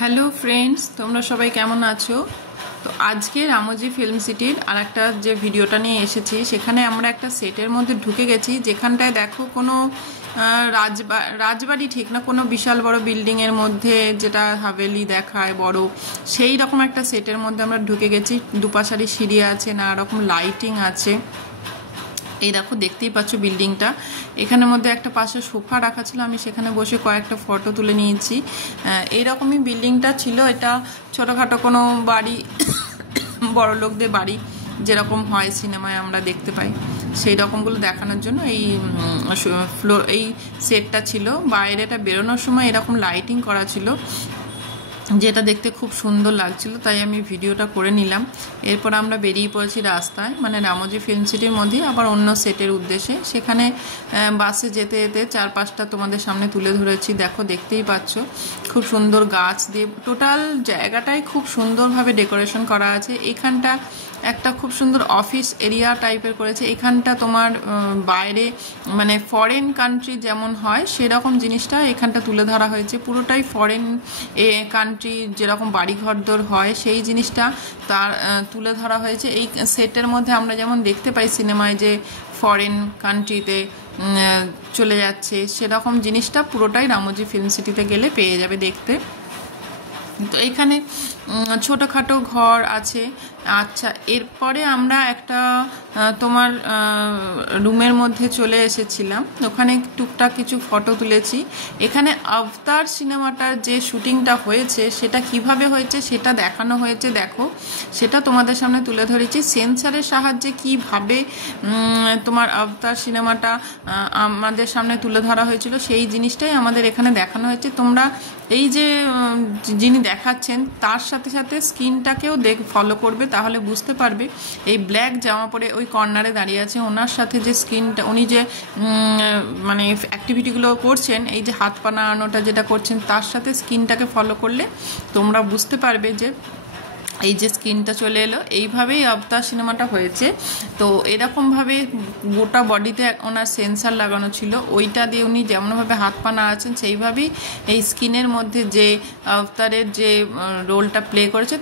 Hello friends, তোমরা সবাই কেমন আছো? তো আজকে রামোজি ফিল্ম সিটির আর একটা যে ভিডিওটা নিয়ে এসেছি, সেখানে আমরা একটা সেটের মধ্যে ঢুকে গেছি, যেখানটায় দেখো কোনো রাজবাড়ি ঠিক না, কোনো বিশাল বড় বিল্ডিংয়ের মধ্যে যেটা হাভেলি দেখায় বড়, সেই রকম একটা সেটের মধ্যে আমরা ঢুকে গেছি। দুপাশারি সিঁড়ি আছে, নানা রকম লাইটিং আছে। এই দেখো, দেখতেই পাচ্ছ বিল্ডিংটা। এখানের মধ্যে একটা পাশে সোফা রাখা ছিল, আমি সেখানে বসে কয়েকটা ফটো তুলে নিয়েছি। এইরকমই বিল্ডিংটা ছিল। এটা ছোটোখাটো কোনো বাড়ি, বড় লোকদের বাড়ি যেরকম হয় সিনেমায় আমরা দেখতে পাই, সেই রকমগুলো দেখানোর জন্য এই সেটটা ছিল। বাইরেটা বেরোনোর সময় এরকম লাইটিং করা ছিল, যেটা দেখতে খুব সুন্দর লাগছিল, তাই আমি ভিডিওটা করে নিলাম। এরপর আমরা বেরিয়ে পড়েছি রাস্তায়, মানে রামোজি ফিল্ম সিটির মধ্যে আবার অন্য সেটের উদ্দেশ্যে। সেখানে বাসে যেতে যেতে চারপাশটা তোমাদের সামনে তুলে ধরেছি। দেখো, দেখতেই পাচ্ছ খুব সুন্দর গাছ দিয়ে টোটাল জায়গাটাই খুব সুন্দরভাবে ডেকোরেশন করা আছে। এখানটা একটা খুব সুন্দর অফিস এরিয়া টাইপের করেছে। এখানটা তোমার বাইরে মানে ফরেন কান্ট্রি যেমন হয় সেরকম জিনিসটা এখানটা তুলে ধরা হয়েছে। পুরোটাই ফরেন কান্ট্রি যেরকম বাড়িঘরদোর হয় সেই জিনিসটা তার তুলে ধরা হয়েছে এই সেটের মধ্যে। আমরা যেমন দেখতে পাই সিনেমায় যে ফরেন কান্ট্রিতে চলে যাচ্ছে, সেরকম জিনিসটা পুরোটাই রামোজি ফিল্ম সিটিতে গেলে পেয়ে যাবে দেখতে। তো এইখানে ছোটোখাটো ঘর আছে। আচ্ছা, এরপরে আমরা একটা তোমার রুমের মধ্যে চলে এসেছিলাম, ওখানে টুকটাক কিছু ফটো তুলেছি। এখানে আভতার সিনেমাটার যে শুটিংটা হয়েছে সেটা কিভাবে হয়েছে সেটা দেখানো হয়েছে। দেখো, সেটা তোমাদের সামনে তুলে ধরেছি। সেন্সারের সাহায্যে কিভাবে তোমার আভতার সিনেমাটা আমাদের সামনে তুলে ধরা হয়েছিল সেই জিনিসটাই আমাদের এখানে দেখানো হয়েছে। তোমরা এই যে যিনি দেখাচ্ছেন তার সাথে সাথে স্ক্রিনটাকেও ফলো করবে, তাহলে বুঝতে পারবে। এই ব্ল্যাক জামা পরে ওই কর্নারে দাঁড়িয়ে আছে, ওনার সাথে যে স্ক্রিনটা উনি যে মানে অ্যাক্টিভিটিগুলো করছেন, এই যে হাত পা নাড়ানোটা যেটা করছেন, তার সাথে স্ক্রিনটাকে ফলো করলে তোমরা বুঝতে পারবে যে এই যে স্ক্রিনটা চলে এলো। এইভাবেই আভতার সিনেমাটা হয়েছে। তো এরকমভাবে গোটা বডিতে ওনার সেন্সার লাগানো ছিল, ওইটা দিয়ে উনি যেমনভাবে হাত পা নাড়াচ্ছেন সেইভাবেই এই স্ক্রিনের মধ্যে যে আভতারের যে রোলটা প্লে করেছে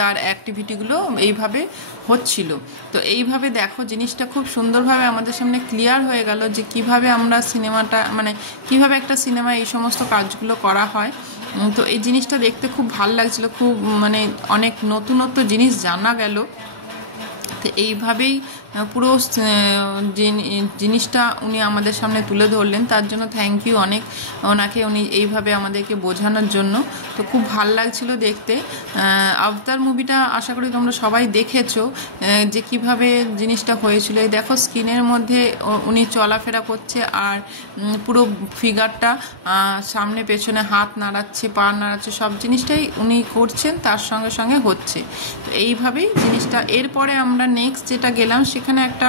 তার অ্যাক্টিভিটিগুলো এইভাবে হচ্ছিল। তো এইভাবে দেখো, জিনিসটা খুব সুন্দরভাবে আমাদের সামনে ক্লিয়ার হয়ে গেল যে কিভাবে আমরা সিনেমাটা মানে কিভাবে একটা সিনেমায় এই সমস্ত কাজগুলো করা হয়। তো এই জিনিসটা দেখতে খুব ভালো লাগছিল, খুব মানে অনেক নতুনত্ব জিনিস জানা গেল। তো এইভাবেই পুরো জিনিসটা উনি আমাদের সামনে তুলে ধরলেন, তার জন্য থ্যাংক ইউ অনেক ওনাকে, উনি এইভাবে আমাদেরকে বোঝানোর জন্য। তো খুব ভাল লাগছিল দেখতে। আভতার মুভিটা আশা করি তোমরা সবাই দেখেছো যে কিভাবে জিনিসটা হয়েছিল। এই দেখো, স্ক্রিনের মধ্যে উনি চলাফেরা করছে আর পুরো ফিগারটা সামনে পেছনে হাত নাড়াচ্ছে, পা নাড়াচ্ছে, সব জিনিসটাই উনি করছেন, তার সঙ্গে সঙ্গে হচ্ছে। তো এইভাবেই জিনিসটা। এরপরে আমরা নেক্সট যেটা গেলাম, সেখানে একটা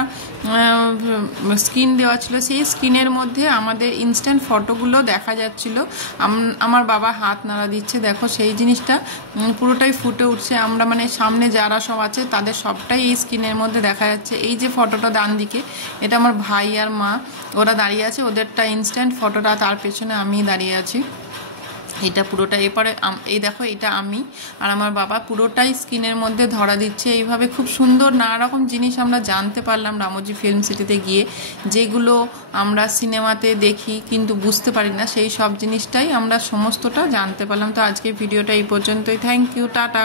স্ক্রিন দেওয়া ছিল। সেই স্ক্রিনের মধ্যে আমাদের ইনস্ট্যান্ট ফটোগুলো দেখা যাচ্ছিল। আমার বাবা হাত নাড়া দিচ্ছে, দেখো সেই জিনিসটা পুরোটাই ফুটে উঠছে। আমরা মানে সামনে যারা সব আছে তাদের সবটাই এই স্ক্রিনের মধ্যে দেখা যাচ্ছে। এই যে ফটোটা ডান দিকে, এটা আমার ভাই আর মা, ওরা দাঁড়িয়ে আছে, ওদেরটা ইনস্ট্যান্ট ফটোটা, তার পেছনে আমি দাঁড়িয়ে আছি। এটা পুরোটা এরপরে এই দেখো, এটা আমি আর আমার বাবা পুরোটাই স্ক্রিনের মধ্যে ধরা দিচ্ছে। এইভাবে খুব সুন্দর নানা রকম জিনিস আমরা জানতে পারলাম রামোজি ফিল্ম সিটিতে গিয়ে, যেগুলো আমরা সিনেমাতে দেখি কিন্তু বুঝতে পারি না, সেই সব জিনিসটাই আমরা সমস্তটা জানতে পারলাম। তো আজকে ভিডিওটা এই পর্যন্তই। Thank you, tata.